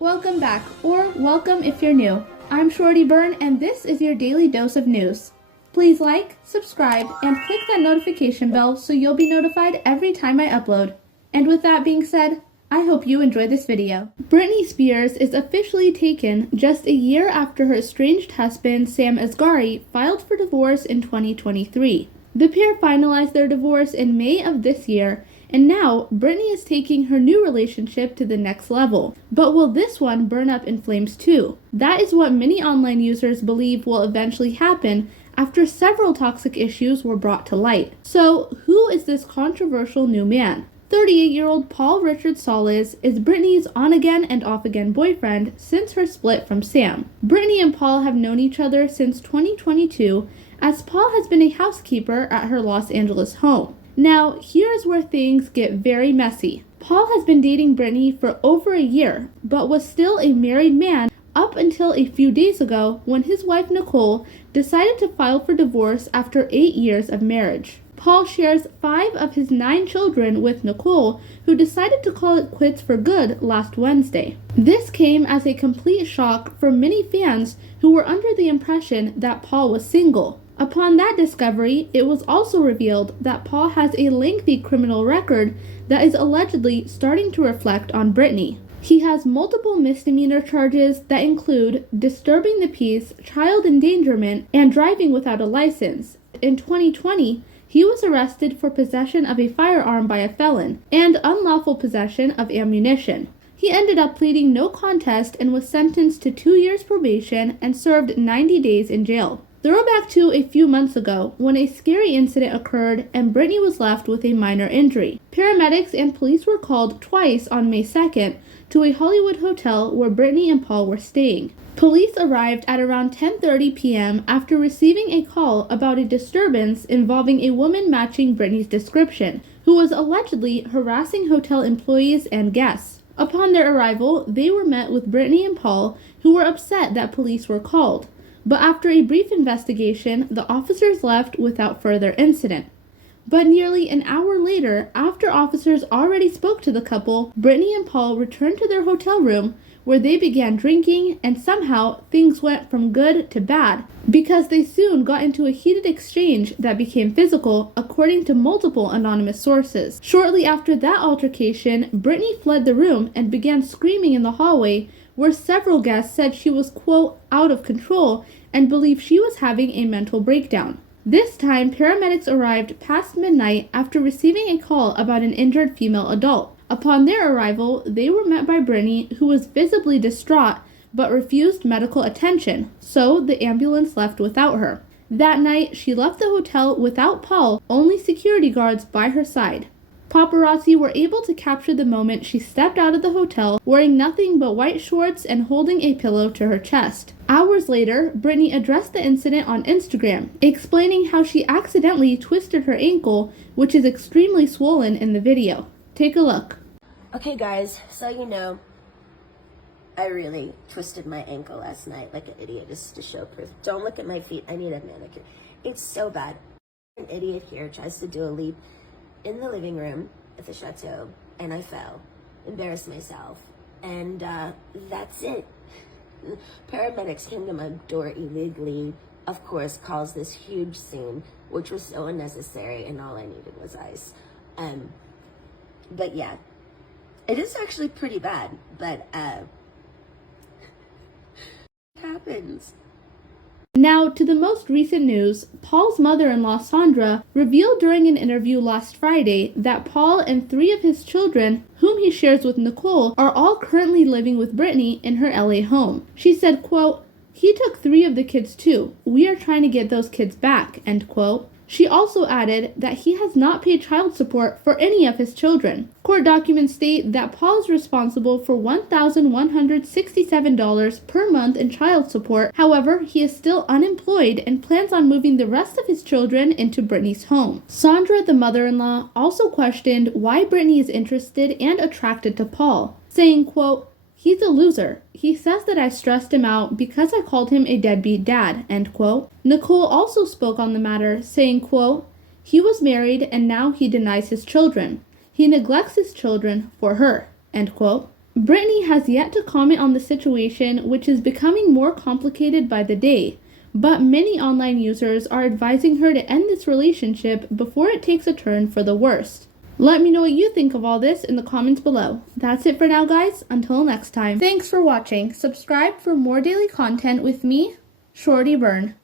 Welcome back, or welcome if you're new. I'm Shorty Byrne, and this is your daily dose of news. Please like, subscribe, and click that notification bell so you'll be notified every time I upload. And with that being said, I hope you enjoy this video. Britney Spears is officially taken just a year after her estranged husband, Sam Asghari, filed for divorce in 2023. The pair finalized their divorce in May of this year, and now Britney is taking her new relationship to the next level. But will this one burn up in flames too? That is what many online users believe will eventually happen after several toxic issues were brought to light. So, who is this controversial new man? 38-year-old Paul Richard Solis is Britney's on-again and off-again boyfriend since her split from Sam. Britney and Paul have known each other since 2022, as Paul has been a housekeeper at her Los Angeles home. Now, here's where things get very messy. Paul has been dating Britney for over a year, but was still a married man up until a few days ago when his wife Nicole decided to file for divorce after 8 years of marriage. Paul shares 5 of his 9 children with Nicole, who decided to call it quits for good last Wednesday. This came as a complete shock for many fans who were under the impression that Paul was single. Upon that discovery, it was also revealed that Paul has a lengthy criminal record that is allegedly starting to reflect on Britney. He has multiple misdemeanor charges that include disturbing the peace, child endangerment, and driving without a license. In 2020, he was arrested for possession of a firearm by a felon and unlawful possession of ammunition. He ended up pleading no contest and was sentenced to 2 years probation and served 90 days in jail. Throwback to a few months ago, when a scary incident occurred and Britney was left with a minor injury. Paramedics and police were called twice on May 2nd to a Hollywood hotel where Britney and Paul were staying. Police arrived at around 10:30 p.m. after receiving a call about a disturbance involving a woman matching Britney's description, who was allegedly harassing hotel employees and guests. Upon their arrival, they were met with Britney and Paul, who were upset that police were called. But after a brief investigation, the officers left without further incident. But nearly an hour later, after officers already spoke to the couple, Britney and Paul returned to their hotel room where they began drinking, and somehow things went from good to bad because they soon got into a heated exchange that became physical, according to multiple anonymous sources. Shortly after that altercation, Britney fled the room and began screaming in the hallway, where several guests said she was, quote, out of control and believed she was having a mental breakdown. This time, paramedics arrived past midnight after receiving a call about an injured female adult. Upon their arrival, they were met by Britney, who was visibly distraught but refused medical attention, so the ambulance left without her. That night, she left the hotel without Paul, only security guards by her side. Paparazzi were able to capture the moment she stepped out of the hotel wearing nothing but white shorts and holding a pillow to her chest. Hours later, Britney addressed the incident on Instagram, explaining how she accidentally twisted her ankle, which is extremely swollen in the video. Take a look. Okay guys, so you know, I really twisted my ankle last night like an idiot, just to show proof. Don't look at my feet, I need a manicure. It's so bad. An idiot here tries to do a leap in the living room at the chateau, and I fell, embarrassed myself, and that's it. Paramedics came to my door illegally, of course, caused this huge scene, which was so unnecessary, and all I needed was ice. But yeah, it is actually pretty bad, but it happens. Now, to the most recent news, Paul's mother-in-law Sandra revealed during an interview last Friday that Paul and 3 of his children, whom he shares with Nicole, are all currently living with Britney in her LA home. She said, quote, "He took 3 of the kids too. We are trying to get those kids back," end quote. She also added that he has not paid child support for any of his children. Court documents state that Paul is responsible for $1,167 per month in child support. However, he is still unemployed and plans on moving the rest of his children into Britney's home. Sandra, the mother-in-law, also questioned why Britney is interested and attracted to Paul, saying, quote, "He's a loser. He says that I stressed him out because I called him a deadbeat dad," end quote. Nicole also spoke on the matter, saying, quote, "He was married and now he denies his children. He neglects his children for her," end quote. Britney has yet to comment on the situation, which is becoming more complicated by the day, but many online users are advising her to end this relationship before it takes a turn for the worst. Let me know what you think of all this in the comments below. That's it for now, guys. Until next time. Thanks for watching. Subscribe for more daily content with me, Shorty Byrne.